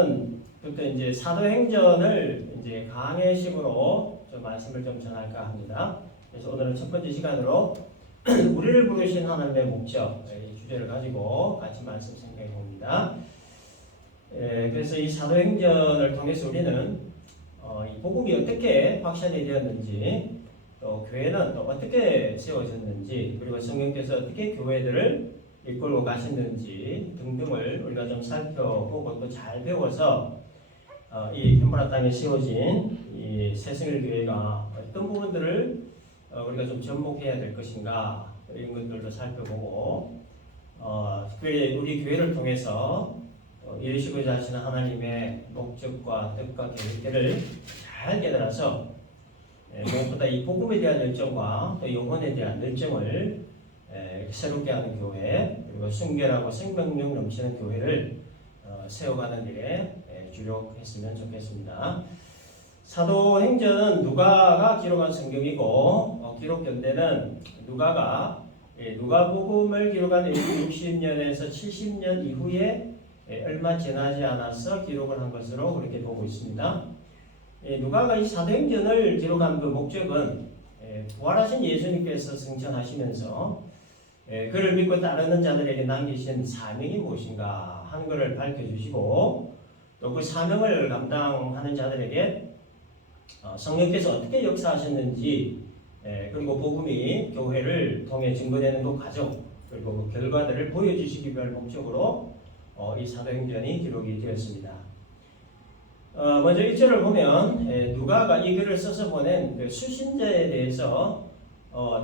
오늘부터 이제 사도행전을 이제 강해식으로 좀 말씀을 좀 전할까 합니다. 그래서 오늘은 첫 번째 시간으로 우리를 부르신 하나님의 목적 이 주제를 가지고 같이 말씀 생각해 봅니다. 그래서 이 사도행전을 통해서 우리는 이 복음이 어떻게 확산이 되었는지, 또 교회는 또 어떻게 세워졌는지, 그리고 성령께서 어떻게 교회들을 이끌고 가시는지 등등을 우리가 좀 살펴보고 또 잘 배워서 이 캔버라 땅에 세워진 이 새생일교회가 어떤 부분들을 우리가 좀 접목해야 될 것인가, 이런 것들도 살펴보고 우리 교회를 통해서 이루시고자 하시는 하나님의 목적과 뜻과 계획들을 잘 깨달아서 무엇보다 이 복음에 대한 열정과 또 영혼에 대한 열정을 새롭게 하는 교회, 그리고 순결하고 생명력 넘치는 교회를 세워가는 일에 주력했으면 좋겠습니다. 사도행전은 누가가 기록한 성경이고 기록 견대는 누가가 누가복음을 기록한 60년에서 70년 이후에 얼마 지나지 않아서 기록을 한 것으로 그렇게 보고 있습니다. 누가가 이 사도행전을 기록한 그 목적은 부활하신 예수님께서 승천하시면서 그를 믿고 따르는 자들에게 남기신 사명이 무엇인가 하는 것을 밝혀주시고, 또 그 사명을 감당하는 자들에게 성령께서 어떻게 역사하셨는지, 그리고 복음이 교회를 통해 증거되는 그 과정, 그리고 그 결과들을 보여주시기 위한 목적으로 이 사도행전이 기록이 되었습니다. 먼저 1절을 보면 누가가 이 글을 써서 보낸 그 수신자에 대해서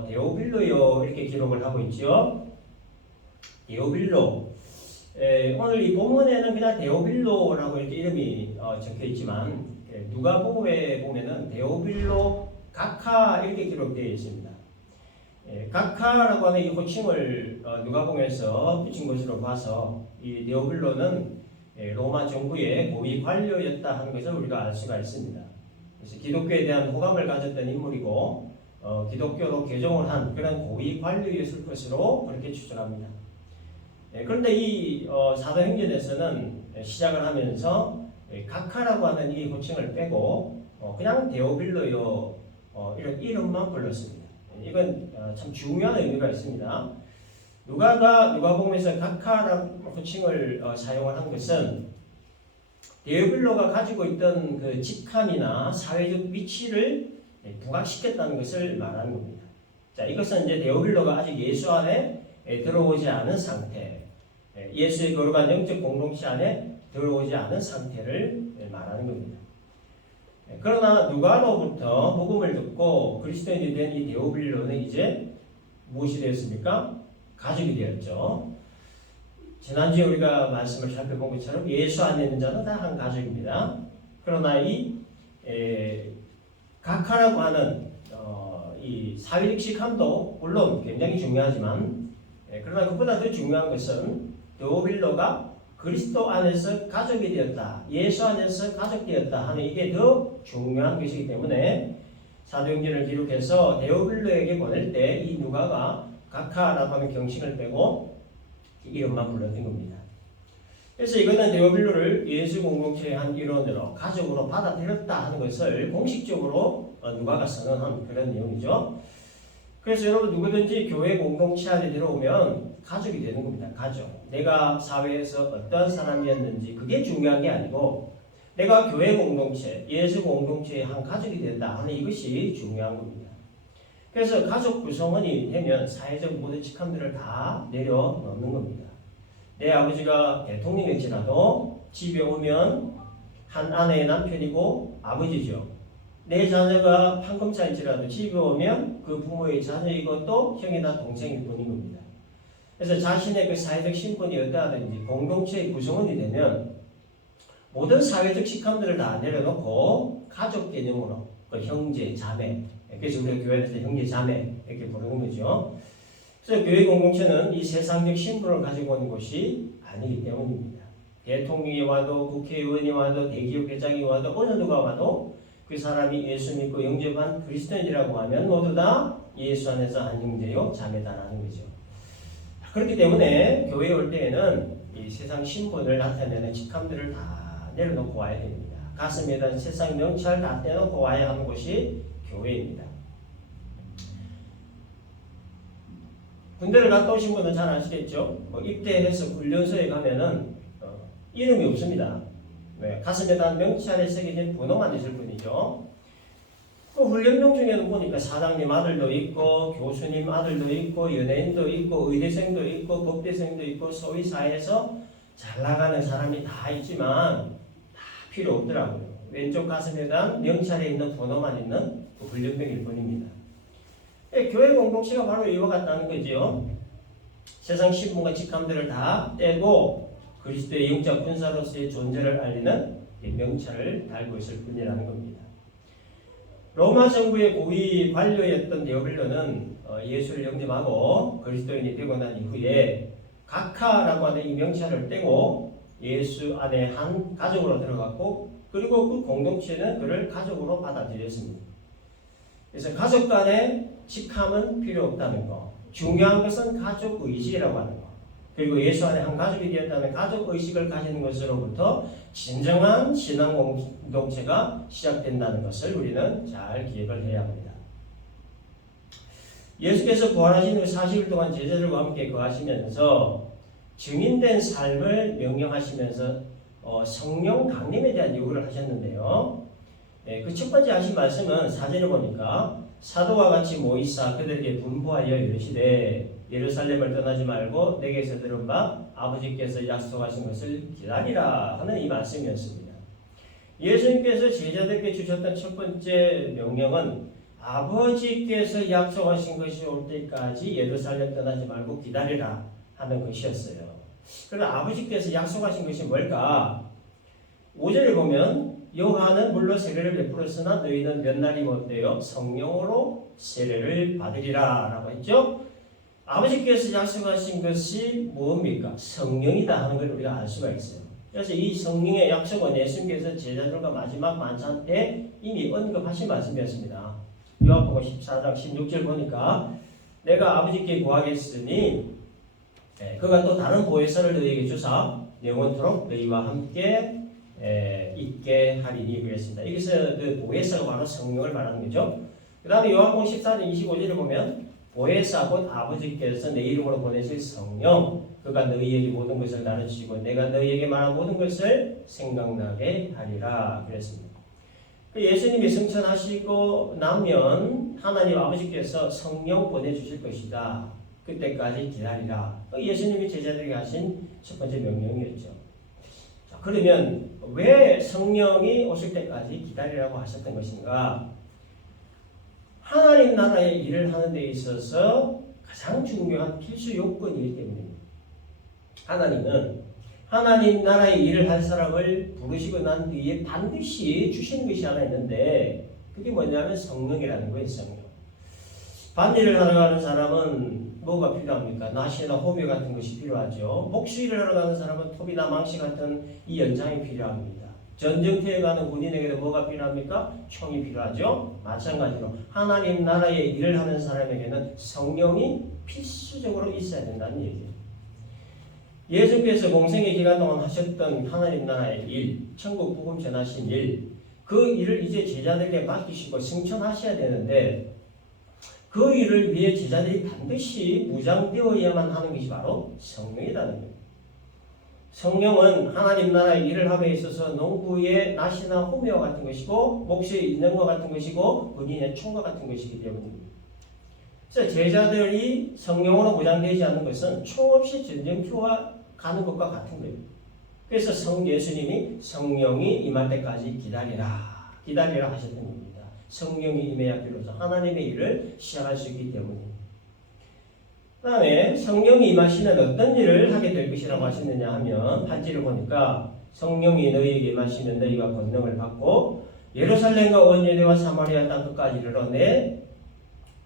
데오빌로요 이렇게 기록을 하고 있죠. 데오빌로. 오늘 이 본문에는 그냥 데오빌로라고 이렇게 이름이 적혀 있지만 누가복음에 보면은 데오빌로 가카 이렇게 기록되어 있습니다. 가카라고 하는 이 호칭을 누가복음에서 붙인 것으로 봐서 이 데오빌로는 로마 정부의 고위 관료였다 하는 것을 우리가 알 수가 있습니다. 그래서 기독교에 대한 호감을 가졌던 인물이고 기독교로 개종을 한 그런 고위 관료였을 것으로 그렇게 추정합니다. 그런데 이 사도행전에서는 시작을 하면서 가카라고 하는 이 호칭을 빼고 그냥 데오빌로요 이런 이름만 불렀습니다. 이건 참 중요한 의미가 있습니다. 누가복음에서 가카라는 호칭을 사용을 한 것은 데오빌로가 가지고 있던 그 직함이나 사회적 위치를 부각시켰다는 것을 말하는 겁니다. 자, 이것은 이제 데오빌로가 아직 예수 안에 들어오지 않은 상태, 예수의 거룩한 영적 공동체 안에 들어오지 않은 상태를 말하는 겁니다. 그러나 누가로부터 복음을 듣고 그리스도인이 된 이 데오빌로는 이제 무엇이 되었습니까? 가족이 되었죠. 지난주에 우리가 말씀을 살펴본 것처럼 예수 안에 있는 자는 다 한 가족입니다. 그러나 이 가카라고 하는 이 사회적 직함도 물론 굉장히 중요하지만 그러나 그보다 더 중요한 것은 데오빌로가 그리스도 안에서 가족이 되었다, 예수 안에서 가족되었다 하는 이게 더 중요한 것이기 때문에 사도행전을 기록해서 데오빌로에게 보낼 때 이 누가가 가카라고 하는 경칭을 빼고 이름만 불렀던 겁니다. 그래서 이거는 데오빌로를 예수 공동체의 한 일원으로 가족으로 받아들였다 하는 것을 공식적으로 누가가 선언한 그런 내용이죠. 그래서 여러분 누구든지 교회 공동체 안에 들어오면 가족이 되는 겁니다. 가족. 내가 사회에서 어떤 사람이었는지 그게 중요한 게 아니고 내가 교회 공동체, 예수 공동체의 한 가족이 된다 하는 이것이 중요한 겁니다. 그래서 가족 구성원이 되면 사회적 모든 직함들을 다 내려놓는 겁니다. 내 아버지가 대통령일지라도 집에 오면 한 아내의 남편이고 아버지죠. 내 자녀가 판검사일지라도 집에 오면 그 부모의 자녀이고 또 형이나 동생일 뿐인 겁니다. 그래서 자신의 그 사회적 신분이 어떠하든지 공동체의 구성원이 되면 모든 사회적 직함들을 다 내려놓고 가족 개념으로 그 형제, 자매, 그래서 우리가 교회에서 형제, 자매 이렇게 부르는 거죠. 그래서 교회 공동체는 이 세상적 신분을 가지고 온 것이 아니기 때문입니다. 대통령이 와도 국회의원이 와도 대기업 회장이 와도 어느 누가 와도 그 사람이 예수 믿고 영접한 그리스도인이라고 하면 모두 다 예수 안에서 한 형제요 자매다라는 거죠. 그렇기 때문에 교회에 올 때에는 이 세상 신분을 나타내는 직함들을 다 내려놓고 와야 됩니다. 가슴에다 세상 명찰 다 떼놓고 와야 하는 곳이 교회입니다. 군대를 갔다 오신 분은 잘 아시겠죠? 입대해서 훈련소에 가면은 이름이 없습니다. 네, 가슴에다 명찰에 새겨진 번호만 있을 뿐이죠. 그 훈련병 중에는 보니까 사장님 아들도 있고 교수님 아들도 있고 연예인도 있고 의대생도 있고 법대생도 있고 소위 사회에서 잘 나가는 사람이 다 있지만 다 필요 없더라고요. 왼쪽 가슴에다 명찰에 있는 번호만 있는 그 훈련병일 뿐입니다. 교회 공동체가 바로 이와 같다는 거죠. 세상 신분과 직함들을 다 떼고 그리스도의 영적 군사로서의 존재를 알리는 명찰을 달고 있을 뿐이라는 겁니다. 로마 정부의 고위 관료였던 데오빌로는 예수를 영접하고 그리스도인이 되고 난 이후에 각하라고 하는 이 명찰을 떼고 예수 안에 한 가족으로 들어갔고 그리고 그 공동체는 그를 가족으로 받아들였습니다. 그래서 가족 간의 직함은 필요 없다는 거. 중요한 것은 가족 의식이라고 하는 거. 그리고 예수 안에 한 가족이 되었다는 가족 의식을 가지는 것으로부터 진정한 신앙 공동체가 시작된다는 것을 우리는 잘 기억을 해야 합니다. 예수께서 부활하신 후 40일 동안 제자들과 함께 거하시면서 증인된 삶을 명령하시면서 성령 강림에 대한 요구를 하셨는데요. 그 첫 번째 하신 말씀은 사전에 보니까 사도와 같이 모이사 그들에게 분부하여 이르시되 예루살렘을 떠나지 말고 내게서 들은 바 아버지께서 약속하신 것을 기다리라 하는 이 말씀이었습니다. 예수님께서 제자들에게 주셨던 첫 번째 명령은 아버지께서 약속하신 것이 올 때까지 예루살렘 떠나지 말고 기다리라 하는 것이었어요. 그럼 아버지께서 약속하신 것이 뭘까? 5절에 보면 요한은 물로 세례를 베풀었으나 너희는 몇 날이 못되어 성령으로 세례를 받으리라 라고 했죠. 아버지께서 약속하신 것이 뭡니까? 성령이다 하는 걸 우리가 알 수가 있어요. 그래서 이 성령의 약속은 예수님께서 제자들과 마지막 만찬 때 이미 언급하신 말씀이었습니다. 요한복음 14장 16절 보니까 내가 아버지께 구하겠으니 그가 또 다른 보혜사를 너희에게 주사 영원토록 너희와 함께 있게 하리니 그랬습니다. 여기서 그 보혜사가 바로 성령을 말하는 거죠. 그 다음에 요한복음 14장 25절을 보면 보혜사 곧 아버지께서 내 이름으로 보내실 성령 그가 너희에게 모든 것을 가르치고 내가 너희에게 말한 모든 것을 생각나게 하리라 그랬습니다. 예수님이 승천하시고 나면 하나님 아버지께서 성령 보내주실 것이다. 그때까지 기다리라. 예수님이 제자들에게 하신 첫 번째 명령이었죠. 자, 그러면 왜 성령이 오실 때까지 기다리라고 하셨던 것인가? 하나님 나라의 일을 하는 데 있어서 가장 중요한 필수 요건이기 때문입니다. 하나님은 하나님 나라의 일을 할 사람을 부르시고 난 뒤에 반드시 주시는 것이 하나 있는데 그게 뭐냐면 성령이라는 거예요. 성령. 밭일을 하러 가는 사람은 뭐가 필요합니까? 낫이나 호미 같은 것이 필요하죠. 목수일을 하러 가는 사람은 톱이나 망치 같은 이 연장이 필요합니다. 전쟁터에 가는 군인에게도 뭐가 필요합니까? 총이 필요하죠. 마찬가지로 하나님 나라의 일을 하는 사람에게는 성령이 필수적으로 있어야 된다는 얘기예요. 예수께서 공생의 기간 동안 하셨던 하나님 나라의 일, 천국 복음 전하신 일, 그 일을 이제 제자들에게 맡기시고 승천하셔야 되는데 그 일을 위해 제자들이 반드시 무장되어야만 하는 것이 바로 성령이라는 거예요. 성령은 하나님 나라의 일을 함에 있어서 농부의 낫이나 호미와 같은 것이고 목수의 인형과 같은 것이고 군인의 총과 같은 것이기 때문입니다. 그래서 제자들이 성령으로 무장되지 않는 것은 총 없이 전쟁터와 가는 것과 같은 거예요. 그래서 예수님이 성령이 임할 때까지 기다리라 하셨던 겁니다. 성령이 임해야 비로소 하나님의 일을 시작할 수 있기 때문입니다. 그 다음에 성령이 임하시는 어떤 일을 하게 될 것이라고 하셨느냐 하면 8절을 보니까 성령이 너희에게 임하시는 너희가 권능을 받고 예루살렘과 온 유대와 사마리아 땅 끝까지 이르러 내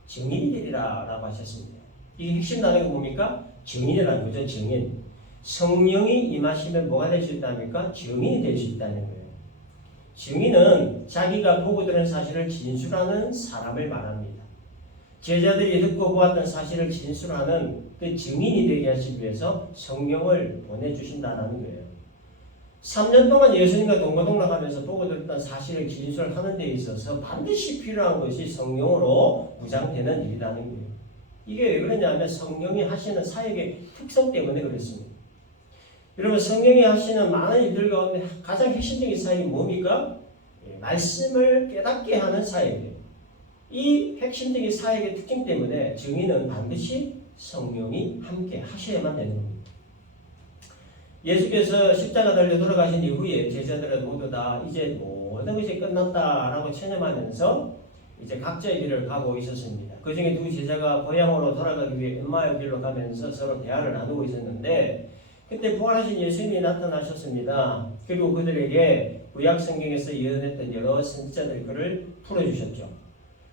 증인이 되리라 라고 하셨습니다. 이게 핵심 단어가 뭡니까? 증인이라는 거죠. 증인. 성령이 임하시면 뭐가 될 수 있답니까? 증인이 될 수 있다는 거예요. 증인은 자기가 보고 들은 사실을 진술하는 사람을 말합니다. 제자들이 듣고 보았던 사실을 진술하는 그 증인이 되게 하시기 위해서 성령을 보내주신다는 거예요. 3년 동안 예수님과 동거동락하면서 보고 들었던 사실을 진술하는 데 있어서 반드시 필요한 것이 성령으로 무장되는 일이라는 거예요. 이게 왜 그러냐면 성령이 하시는 사역의 특성 때문에 그렇습니다. 여러분, 성령이 하시는 많은 일들 가운데 가장 핵심적인 사역이 뭡니까? 말씀을 깨닫게 하는 사역이에요. 이 핵심적인 사역의 특징 때문에 증인은 반드시 성령이 함께 하셔야만 되는 겁니다. 예수께서 십자가 달려 돌아가신 이후에 제자들은 모두 다 이제 모든 것이 끝났다라고 체념하면서 이제 각자의 길을 가고 있었습니다. 그 중에 두 제자가 고향으로 돌아가기 위해 엠마오 길로 가면서 서로 대화를 나누고 있었는데 그때 부활하신 예수님이 나타나셨습니다. 그리고 그들에게 구약 성경에서 예언했던 여러 선지자들이 그를 풀어주셨죠.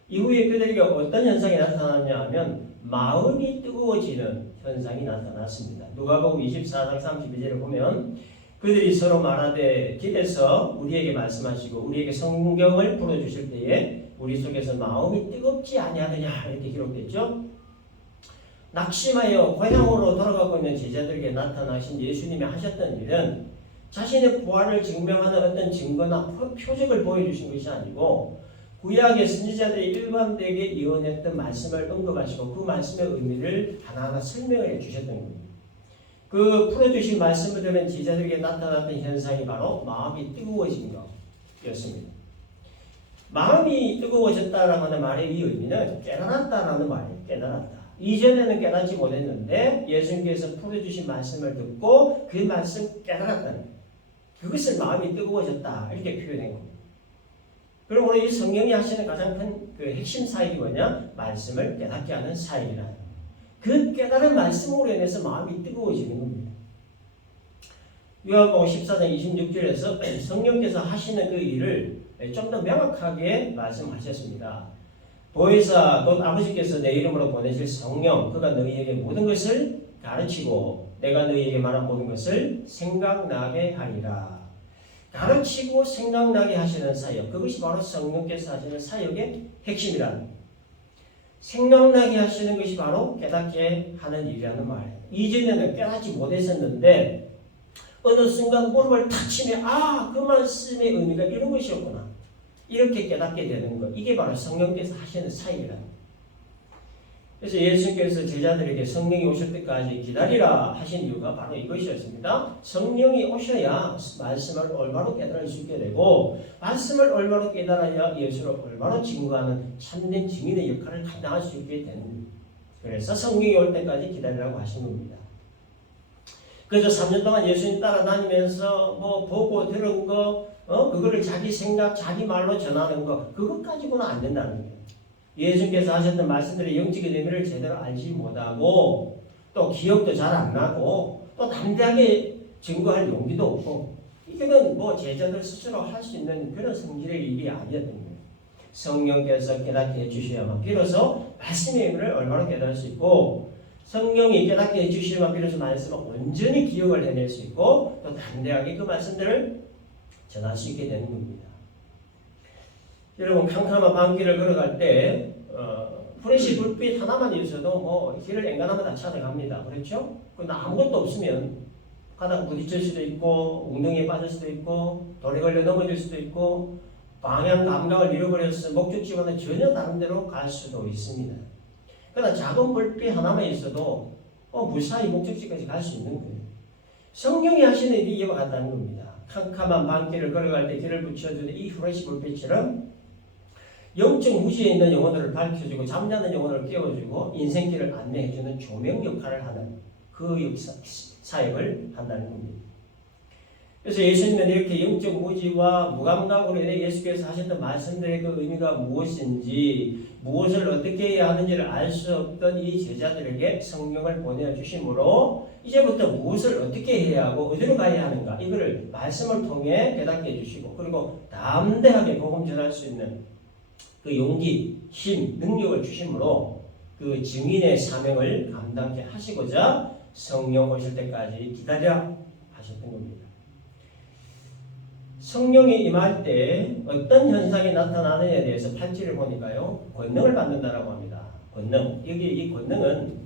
이후에 그들에게 어떤 현상이 나타났냐 하면 마음이 뜨거워지는 현상이 나타났습니다. 누가복음 24장 32절을 보면 그들이 서로 말하되 길에서 우리에게 말씀하시고 우리에게 성경을 풀어주실 때에 우리 속에서 마음이 뜨겁지 아니하느냐 이렇게 기록됐죠. 낙심하여 고향으로 돌아가고 있는 제자들에게 나타나신 예수님이 하셨던 일은 자신의 부활을 증명하는 어떤 증거나 표적을 보여주신 것이 아니고 구약의 선지자들이 일관되게 예언했던 말씀을 언급하시고 그 말씀의 의미를 하나하나 설명을 해주셨던 겁니다. 그 풀어주신 말씀을 들은 제자들에게 나타났던 현상이 바로 마음이 뜨거워진 것이었습니다. 마음이 뜨거워졌다라고 하는 말의 이 의미는 깨달았다라는 말이에요. 깨달았다. 이전에는 깨닫지 못했는데 예수님께서 풀어주신 말씀을 듣고 그 말씀 깨달았다는 거예요. 그것을 마음이 뜨거워졌다 이렇게 표현한 겁니다. 그럼 오늘 이 성령이 하시는 가장 큰 그 핵심 사역이 뭐냐? 말씀을 깨닫게 하는 사역이라. 그 깨달은 말씀으로 인해서 마음이 뜨거워지는 겁니다. 요한복음 14장 26절에서 성령께서 하시는 그 일을 좀 더 명확하게 말씀하셨습니다. 보혜사 곧 아버지께서 내 이름으로 보내실 성령 그가 너희에게 모든 것을 가르치고 내가 너희에게 말한 모든 것을 생각나게 하리라. 가르치고 생각나게 하시는 사역, 그것이 바로 성령께서 하시는 사역의 핵심이라는 거예요. 생각나게 하시는 것이 바로 깨닫게 하는 일이라는 말이에요. 이전에는 깨닫지 못했었는데 어느 순간 무릎을 탁 치면 그 말씀의 의미가 이런 것이었구나. 이렇게 깨닫게 되는 것. 이게 바로 성령께서 하시는 사역이라는 거예요. 그래서 예수님께서 제자들에게 성령이 오실 때까지 기다리라 하신 이유가 바로 이것이었습니다. 성령이 오셔야 말씀을 올바로 깨달을 수 있게 되고 말씀을 올바로 깨달아야 예수를 올바로 증거하는 참된 증인의 역할을 감당할 수 있게 되는 겁니다. 그래서 성령이 올 때까지 기다리라고 하신 겁니다. 그래서 3년 동안 예수님 따라다니면서 보고 들은 거 그거를 자기 생각, 자기 말로 전하는 거 그것 가지고는 안 된다는 거예요. 예수님께서 하셨던 말씀들의 영적인 의미를 제대로 알지 못하고 또 기억도 잘 안 나고 또 담대하게 증거할 용기도 없고 이거는 제자들 스스로 할 수 있는 그런 성질의 일이 아니었던 거예요. 성령께서 깨닫게 해주셔야만 비로소 말씀의 의미를 얼마나 깨달을 수 있고 성령이 깨닫게 해주셔야만 비로소 말씀을 온전히 기억을 해낼 수 있고 또 담대하게 그 말씀들을 전할 수 있게 되는 겁니다. 여러분 캄캄한 밤길을 걸어갈 때 프레시 불빛 하나만 있어도 길을 앵간하면 다 찾아갑니다. 그렇죠? 근데 아무것도 없으면 바닥 부딪힐 수도 있고 웅덩이에 빠질 수도 있고 돌에 걸려 넘어질 수도 있고 방향 감각을 잃어버려서 목적지와는 전혀 다른 데로 갈 수도 있습니다. 그러나 작은 불빛 하나만 있어도 무사히 목적지까지 갈 수 있는 거예요. 성령이 하시는 일이 이와 같다는 겁니다. 캄캄한 밤길을 걸어갈 때 길을 붙여주는 이 프레시 불빛처럼 영적 무지에 있는 영혼들을 밝혀주고 잠자는 영혼을 깨워주고 인생길을 안내해주는 조명 역할을 하는 그 사역을 한다는 겁니다. 그래서 예수님은 이렇게 영적 무지와 무감각으로 인해 예수께서 하셨던 말씀들의 그 의미가 무엇인지 무엇을 어떻게 해야 하는지를 알 수 없던 이 제자들에게 성령을 보내주심으로 이제부터 무엇을 어떻게 해야 하고 어디로 가야 하는가 이거를 말씀을 통해 깨닫게 해주시고 그리고 담대하게 복음 전할 수 있는 그 용기, 힘, 능력을 주심으로 그 증인의 사명을 감당케 하시고자 성령 오실 때까지 기다려 하셨던 겁니다. 성령이 임할 때 어떤 현상이 나타나느냐에 대해서 8절을 보니까요. 권능을 받는다라고 합니다. 권능. 여기 이 권능은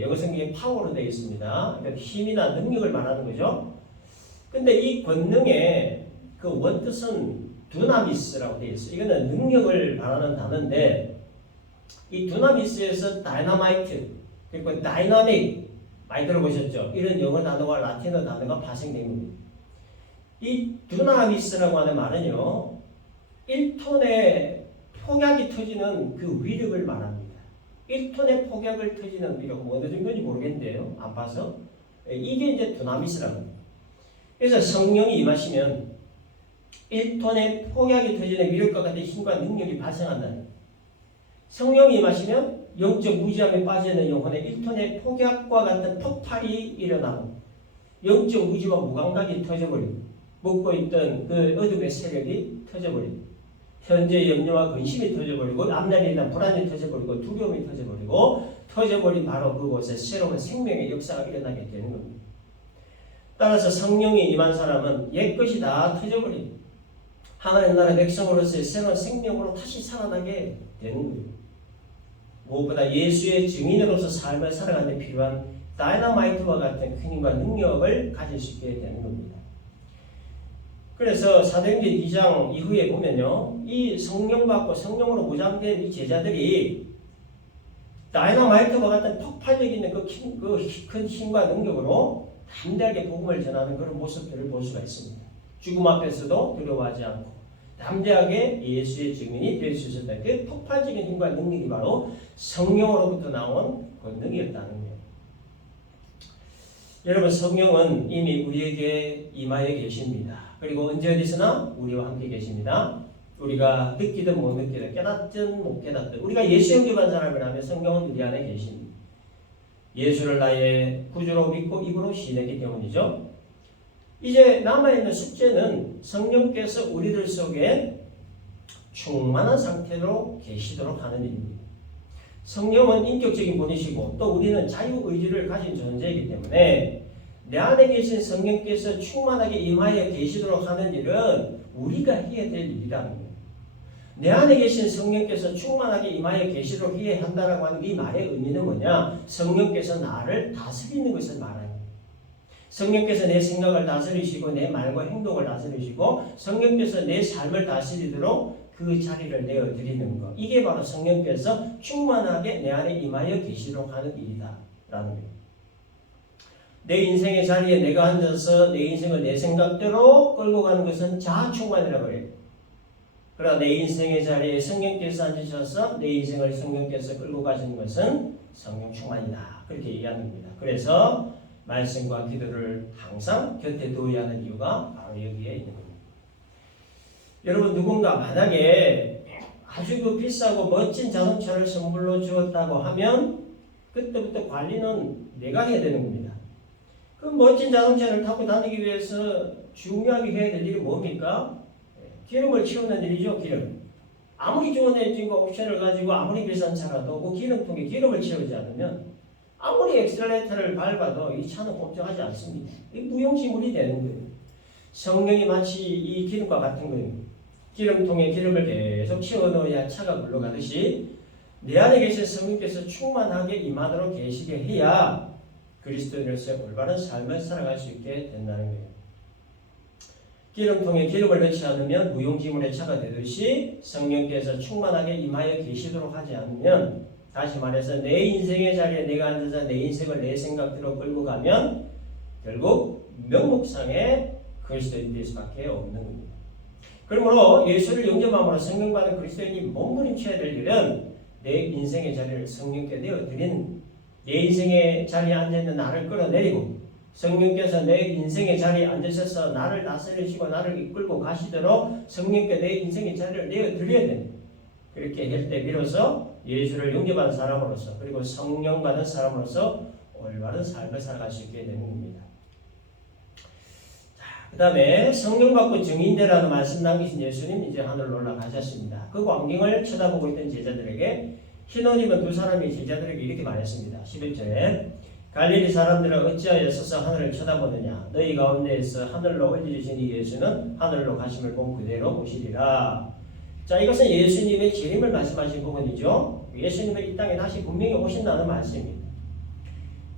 영어 성경에 파워로 되어 있습니다. 그러니까 힘이나 능력을 말하는 거죠. 근데 이 권능의 그 원뜻은 두나미스라고 되어 있어요. 이거는 능력을 말하는 단어인데 이 두나미스에서 다이너마이트 그리고 다이나믹 많이 들어보셨죠? 이런 영어 단어와 라틴어 단어가 파생된 겁니다. 이 두나미스라고 하는 말은요 1톤의 폭약이 터지는 그 위력을 말합니다. 1톤의 폭약을 터지는 위력 어느 정도인지 모르겠는데요. 안 봐서 이게 이제 두나미스라고 합니다. 그래서 성령이 임하시면 1톤의 폭약이 터지는 위력과 같은 힘과 능력이 발생한다는 성령이 임하시면 영적 무지함에 빠져있는 영혼의 1톤의 폭약과 같은 폭발이 일어나고 영적 무지와 무감각이 터져버리고 먹고 있던 그 어둠의 세력이 터져버리고 현재 염려와 근심이 터져버리고 앞날에 대한 불안이 터져버리고 두려움이 터져버린 바로 그곳에 새로운 생명의 역사가 일어나게 되는 겁니다. 따라서 성령이 임한 사람은 옛것이 다 터져버리고 하나님 나라 백성으로서의 새로운 생명으로 다시 살아나게 되는 거예요. 무엇보다 예수의 증인으로서 삶을 살아가는 데 필요한 다이너마이트와 같은 큰 힘과 능력을 가질 수 있게 되는 겁니다. 그래서 사도행전 2장 이후에 보면요. 이 성령 받고 성령으로 무장된 이 제자들이 다이너마이트와 같은 폭발력 있는 그 큰 힘과 능력으로 담대하게 복음을 전하는 그런 모습들을 볼 수가 있습니다. 죽음 앞에서도 두려워하지 않고 담대하게 예수의 증인이 될 수 있었던 그 폭발적인 힘과 능력이 바로 성령으로부터 나온 권능이었다는 거예요. 여러분 성령은 이미 우리에게 임하여 계십니다. 그리고 언제 어디서나 우리와 함께 계십니다. 우리가 느끼든 못 느끼든 깨닫든 못 깨닫든 우리가 예수 영접한 사람이라면 성령은 우리 안에 계십니다. 예수를 나의 구주로 믿고 입으로 시인했기 때문이죠. 이제 남아있는 숙제는 성령께서 우리들 속에 충만한 상태로 계시도록 하는 일입니다. 성령은 인격적인 분이시고 또 우리는 자유의지를 가진 존재이기 때문에 내 안에 계신 성령께서 충만하게 임하여 계시도록 하는 일은 우리가 해야 될 일이라는 거예요. 내 안에 계신 성령께서 충만하게 임하여 계시도록 해야 한다라고 하는 이 말의 의미는 뭐냐? 성령께서 나를 다스리는 것을 말하는 거예요. 성령께서 내 생각을 다스리시고 내 말과 행동을 다스리시고 성령께서 내 삶을 다스리도록 그 자리를 내어드리는 것. 이게 바로 성령께서 충만하게 내 안에 임하여 계시도록 하는 일이다 라는 거예요. 내 인생의 자리에 내가 앉아서 내 인생을 내 생각대로 끌고 가는 것은 자아충만이라고 해요. 그러나 내 인생의 자리에 성령께서 앉으셔서 내 인생을 성령께서 끌고 가시는 것은 성령 충만이다. 그렇게 얘기하는 겁니다. 그래서 말씀과 기도를 항상 곁에 두어야 하는 이유가 바로 여기에 있는 겁니다. 여러분 누군가 만약에 아주 그 비싸고 멋진 자동차를 선물로 주었다고 하면 그때부터 관리는 내가 해야 되는 겁니다. 그 멋진 자동차를 타고 다니기 위해서 중요하게 해야 될 일이 뭡니까? 기름을 채우는 일이죠. 기름. 아무리 좋은 엔진과 옵션을 가지고 아무리 비싼 차라도 그 기름통에 기름을 채우지 않으면 아무리 엑셀레이터를 밟아도 이 차는 꼼짝하지 않습니다. 이 무용지물이 되는 거예요. 성령이 마치 이 기름과 같은 거예요. 기름통에 기름을 계속 채워 넣어야 차가 굴러가듯이 내 안에 계신 성령께서 충만하게 임하도록 계시게 해야 그리스도인으로서의 올바른 삶을 살아갈 수 있게 된다는 거예요. 기름통에 기름을 넣지 않으면 무용지물의 차가 되듯이 성령께서 충만하게 임하여 계시도록 하지 않으면 다시 말해서 내 인생의 자리에 내가 앉아서 내 인생을 내 생각대로 끌고 가면 결국 명목상의 그리스도인이 될 수밖에 없는 겁니다. 그러므로 예수를 영접함으로 성령받은 그리스도인이 몸부림쳐야 될 일은 내 인생의 자리를 성령께 내어드리는 내 인생의 자리에 앉아있는 나를 끌어내리고 성령께서 내 인생의 자리에 앉으셔서 나를 다스리시고 나를 이끌고 가시도록 성령께 내 인생의 자리를 내어드려야 됩니다. 그렇게 할 때 비로소 예수를 영접한 사람으로서 그리고 성령 받은 사람으로서 올바른 삶을 살아갈 수 있게 되는 겁니다. 그 다음에 성령 받고 증인되라는 말씀 남기신 예수님 이제 하늘로 올라가셨습니다. 그 광경을 쳐다보고 있던 제자들에게 흰 옷 입은 두 사람이 제자들에게 이렇게 말했습니다. 11절에 갈릴리 사람들은 어찌하여 서서 하늘을 쳐다보느냐 너희 가운데에서 하늘로 올리신 이 예수는 하늘로 가심을 본 그대로 오시리라. 자, 이것은 예수님의 재림을 말씀하신 부분이죠. 예수님은 이 땅에 다시 분명히 오신다는 말씀입니다.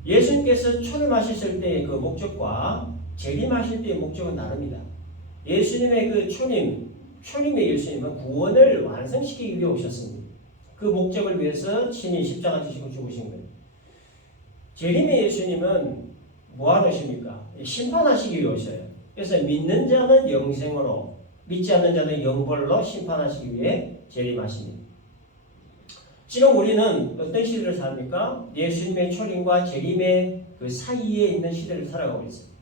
예수님께서 출임하셨을 때의 그 목적과 재림하실 때의 목적은 다릅니다. 예수님의 그 초림의 예수님은 구원을 완성시키기 위해 오셨습니다. 그 목적을 위해서 친히 십자가 지시고 죽으신 거예요. 재림의 예수님은 뭐하러 오십니까? 심판하시기 위해 오셔요. 그래서 믿는 자는 영생으로, 믿지 않는 자는 영벌로 심판하시기 위해 재림하십니다. 지금 우리는 어떤 시대를 삽니까? 예수님의 초림과 재림의 그 사이에 있는 시대를 살아가고 있습니다.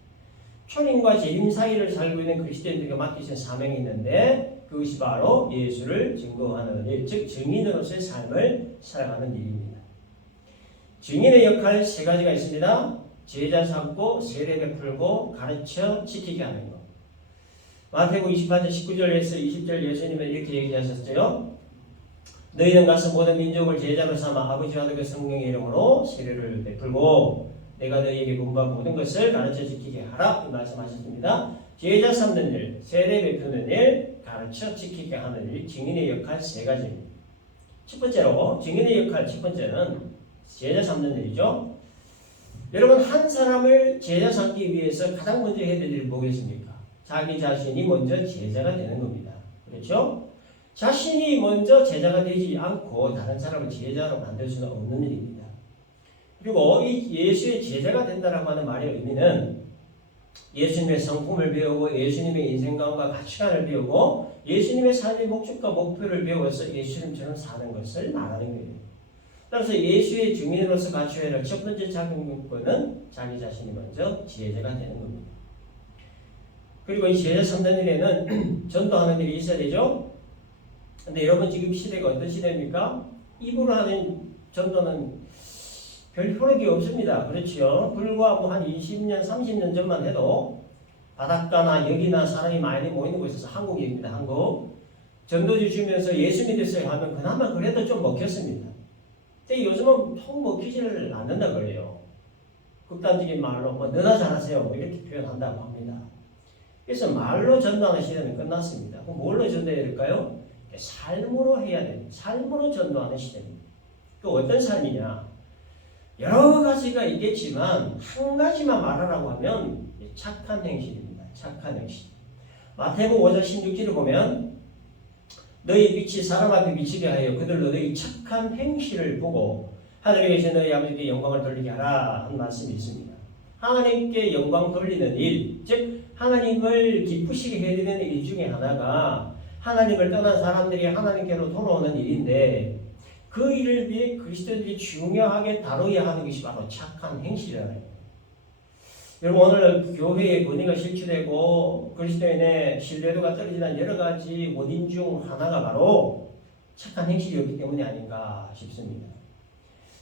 초림과 재림 사이를 살고 있는 그리스도인들에게 맡기신 사명이 있는데 그것이 바로 예수를 증거하는 일, 즉 증인으로서의 삶을 살아가는 일입니다. 증인의 역할 세 가지가 있습니다. 제자 삼고 세례 베풀고 가르쳐 지키게 하는 것. 마태복음 28장 19절에서 20절 예수님은 이렇게 얘기하셨죠. 너희는 가서 모든 민족을 제자로 삼아 아버지와 아들과 성령의 이름으로 세례를 베풀고 내가 너희에게 분부한 모든 것을 가르쳐 지키게 하라 이 말씀하셨습니다. 제자 삼는 일, 세례 베푸는 일, 가르쳐 지키게 하는 일, 증인의 역할 세 가지입니다. 첫 번째로 증인의 역할 첫 번째는 제자 삼는 일이죠. 여러분 한 사람을 제자 삼기 위해서 가장 먼저 해야 될 일이 뭐겠습니까? 자기 자신이 먼저 제자가 되는 겁니다. 그렇죠? 자신이 먼저 제자가 되지 않고 다른 사람을 제자로 만들 수는 없는 일입니다. 그리고 이 예수의 제자가 된다라고 하는 말의 의미는 예수님의 성품을 배우고 예수님의 인생관과 가치관을 배우고 예수님의 삶의 목적과 목표를 배워서 예수님처럼 사는 것을 말하는 거예요. 따라서 예수의 증인으로서 갖춰야 할 첫 번째 자격요건은 자기 자신이 먼저 제자가 되는 겁니다. 그리고 이 제자 삼는 일에는 전도하는 일이 있어야 되죠. 근데 여러분 지금 시대가 어떤 시대입니까? 입으로 하는 전도는 별 효력이 없습니다. 그렇죠? 불과 한 20년, 30년 전만 해도 바닷가나 여기나 사람이 많이 모이는 곳에서 한국입니다. 한국. 전도지 주면서 예수 믿으세요 하면 그나마 그래도 좀 먹혔습니다. 근데 요즘은 통 먹히지를 않는다 그래요. 극단적인 말로 너나 잘하세요 이렇게 표현한다고 합니다. 그래서 말로 전도하는 시대는 끝났습니다. 그럼 뭘로 전도해야 될까요? 삶으로 해야 됩니다. 삶으로 전도하는 시대입니다. 그 어떤 삶이냐? 여러 가지가 있겠지만 한 가지만 말하라고 하면 착한 행실입니다. 착한 행실. 마태복음 5장 16절을 보면 너희 빛이 사람 앞에 비치게 하여 그들로 너희 착한 행실을 보고 하늘에 계신 너희 아버지께 영광을 돌리게 하라 하는 말씀이 있습니다. 하나님께 영광 돌리는 일, 즉 하나님을 기쁘시게 해드리는 일 중에 하나가 하나님을 떠난 사람들이 하나님께로 돌아오는 일인데 그 일을 위해 그리스도인들이 중요하게 다뤄야 하는 것이 바로 착한 행실이라는 여러분 오늘 교회의 권위가 실추되고 그리스도인의 신뢰도가 떨어지는 여러 가지 원인 중 하나가 바로 착한 행실이었기 때문이 아닌가 싶습니다.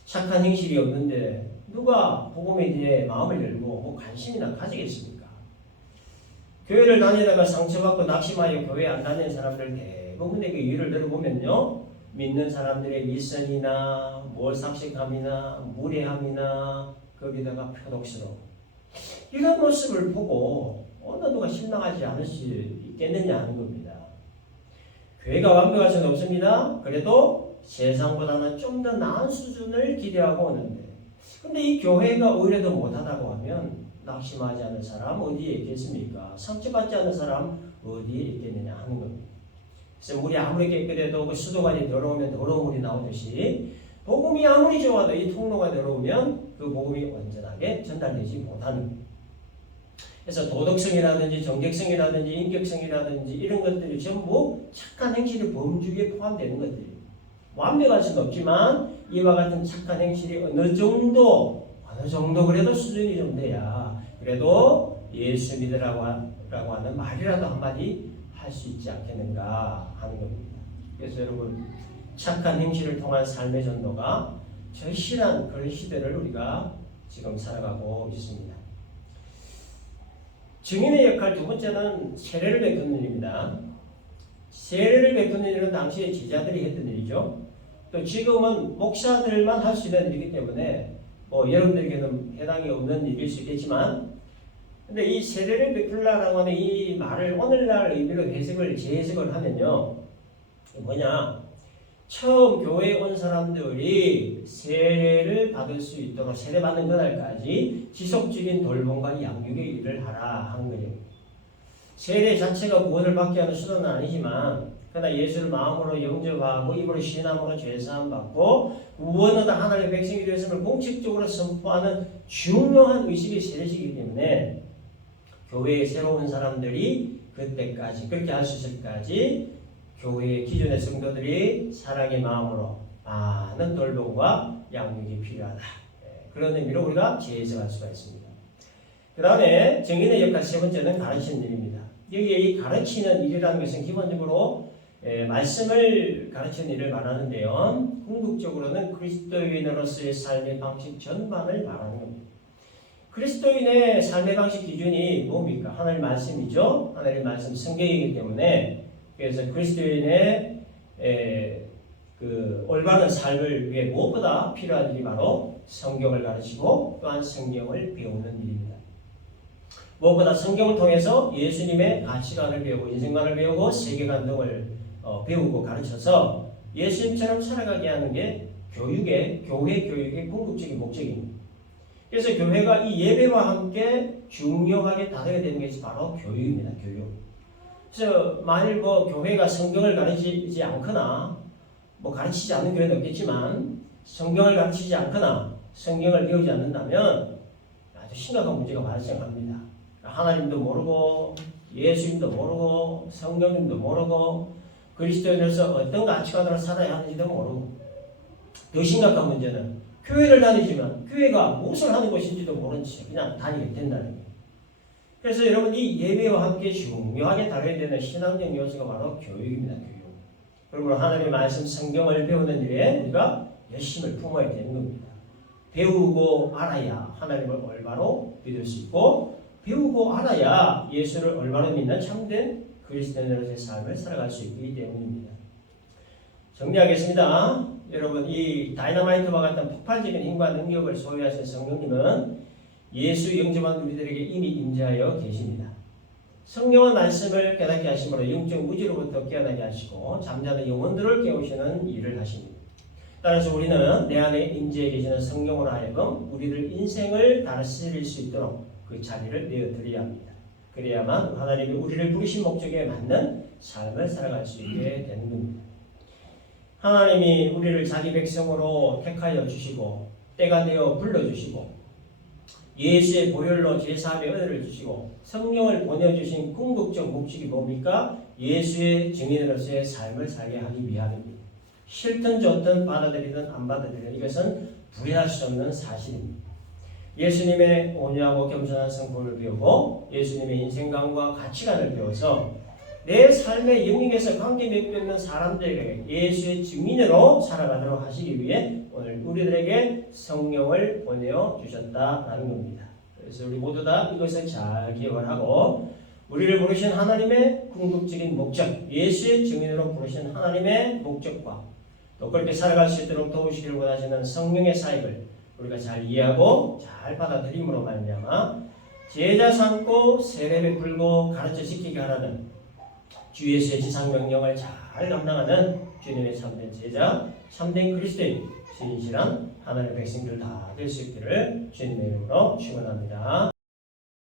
착한 행실이 없는데 누가 복음에 대해 마음을 열고 관심이나 가지겠습니까? 교회를 다니다가 상처받고 낙심하여 교회 안 다니는 사람들 대부분에게 이유를 들어보면요. 믿는 사람들의 미선이나 몰삭식함이나 무례함이나 거기다가 표독스러움 이런 모습을 보고 어느 누가 실망하지 않을 수 있겠느냐 하는 겁니다. 교회가 완벽할 수는 없습니다. 그래도 세상보다는 좀 더 나은 수준을 기대하고 오는데 근데 이 교회가 오히려 더 못하다고 하면 낙심하지 않은 사람 어디에 있겠습니까? 상처받지 않은 사람 어디에 있겠느냐 하는 겁니다. 그래서 물이 아무리 깨끗해도 그 수도관이 더러우면 더러운 물이 나오듯이 복음이 아무리 좋아도 이 통로가 더러우면 그 복음이 온전하게 전달되지 못하는 겁니다. 그래서 도덕성이라든지 정직성이라든지 인격성이라든지 이런 것들이 전부 착한 행실의 범주에 포함되는 것들이에요. 완벽할 수는 없지만 이와 같은 착한 행실이 어느 정도 그래도 수준이 좀 돼야 그래도 예수 믿으라고 하는 말이라도 한마디 할 수 있지 않겠는가 하는 겁니다. 그래서 여러분 착한 행실을 통한 삶의 전도가 절실한 그런 시대를 우리가 지금 살아가고 있습니다. 증인의 역할 두 번째는 세례를 베푸는 일입니다. 세례를 베푸는 일은 당시에 제자들이 했던 일이죠. 또 지금은 목사들만 할 수 있는 일이기 때문에 여러분들에게는 해당이 없는 일일 수 있겠지만 근데 이 세례를 베풀라라고 하는 이 말을 오늘날 의미로 재해석을 하면요. 뭐냐 처음 교회에 온 사람들이 세례를 받을 수 있도록 세례받는 그날까지 지속적인 돌봄과 양육의 일을 하라 한 거예요. 세례 자체가 구원을 받게 하는 수단은 아니지만 그러나 예수를 마음으로 영접하고 입으로 신함으로 죄사함 받고 구원을 얻어 하나님의 백성이 되었음을 공식적으로 선포하는 중요한 의식이 세례식이기 때문에 교회에 새로운 사람들이 그때까지 그렇게 할 수 있을 때까지 교회의 기존의 성도들이 사랑의 마음으로 많은 돌봄과 양육이 필요하다. 그런 의미로 우리가 재해석할 수가 있습니다. 그 다음에 증인의 역할 세 번째는 가르치는 일입니다. 여기에 이 가르치는 일이라는 것은 기본적으로 말씀을 가르치는 일을 말하는데요. 궁극적으로는 그리스도인으로서의 삶의 방식 전반을 말하는 겁니다. 그리스도인의 삶의 방식 기준이 뭡니까? 하나님의 말씀이죠. 하나님의 말씀 성경이기 때문에 그래서 그리스도인의 그 올바른 삶을 위해 무엇보다 필요한 일이 바로 성경을 가르치고 또한 성경을 배우는 일입니다. 무엇보다 성경을 통해서 예수님의 가치관을 배우고 인생관을 배우고 세계관 등을 배우고 가르쳐서 예수님처럼 살아가게 하는 게 교회 교육의 궁극적인 목적입니다. 그래서 교회가 이 예배와 함께 중요하게 다뤄야 되는 것이 바로 교육입니다. 교육. 그래서 만일 교회가 성경을 가르치지 않거나 가르치지 않는 교회는 없겠지만 성경을 가르치지 않거나 성경을 배우지 않는다면 아주 심각한 문제가 발생합니다. 하나님도 모르고 예수님도 모르고 성령님도 모르고 그리스도인으로서 어떤 가치관으로 살아야 하는지도 모르고 더 심각한 문제는 교회를 다니지만 교회가 무엇을 하는 것인지도 모른 채 그냥 다니게 된다는 거예요. 그래서 여러분 이 예배와 함께 중요하게 다뤄야 되는 신앙적 요소가 바로 교육입니다. 교육. 그러므로 하나님의 말씀 성경을 배우는 일에 우리가 열심을 품어야 되는 겁니다. 배우고 알아야 하나님을 올바로 믿을 수 있고 배우고 알아야 예수를 올바로 믿는 참된 그리스도인으로서의 삶을 살아갈 수 있기 때문입니다. 정리하겠습니다. 여러분 이 다이너마이트와 같은 폭발적인 힘과 능력을 소유하신 성령님은 예수 영접한 우리들에게 이미 임재하여 계십니다. 성령의 말씀을 깨닫게 하심으로 영적 무지로부터 깨어나게 하시고 잠자는 영혼들을 깨우시는 일을 하십니다. 따라서 우리는 내 안에 임재해 계시는 성령으로 하여금 우리들 인생을 다스릴 수 있도록 그 자리를 내어드려야 합니다. 그래야만 하나님이 우리를 부르신 목적에 맞는 삶을 살아갈 수 있게 되는 겁니다. 하나님이 우리를 자기 백성으로 택하여 주시고 때가 되어 불러주시고 예수의 보혈로 제사함의 은혜를 주시고 성령을 보내주신 궁극적 목적이 뭡니까? 예수의 증인으로서의 삶을 살게 하기 위함입니다. 싫든 좋든 받아들이든 안 받아들이든 이것은 부인할 수 없는 사실입니다. 예수님의 온유하고 겸손한 성품을 배우고 예수님의 인생관과 가치관을 배워서 내 삶의 영역에서 관계 맺고 있는 사람들에게 예수의 증인으로 살아가도록 하시기 위해 오늘 우리들에게 성령을 보내어 주셨다라는 겁니다. 그래서 우리 모두 다 이것을 잘 기억을 하고 우리를 부르신 하나님의 궁극적인 목적, 예수의 증인으로 부르신 하나님의 목적과 또 그렇게 살아갈 수 있도록 도우시기를 원하시는 성령의 사역을 우리가 잘 이해하고 잘 받아들임으로 말미암아 제자 삼고 세례 베풀고 가르쳐 지키게 하라는 주 예수의 지상명령을 잘 감당하는 주님의 참된 제자, 참된 그리스도인, 진실한 하나님의 백성들 다 될 수 있기를 주님의 이름으로 축원합니다.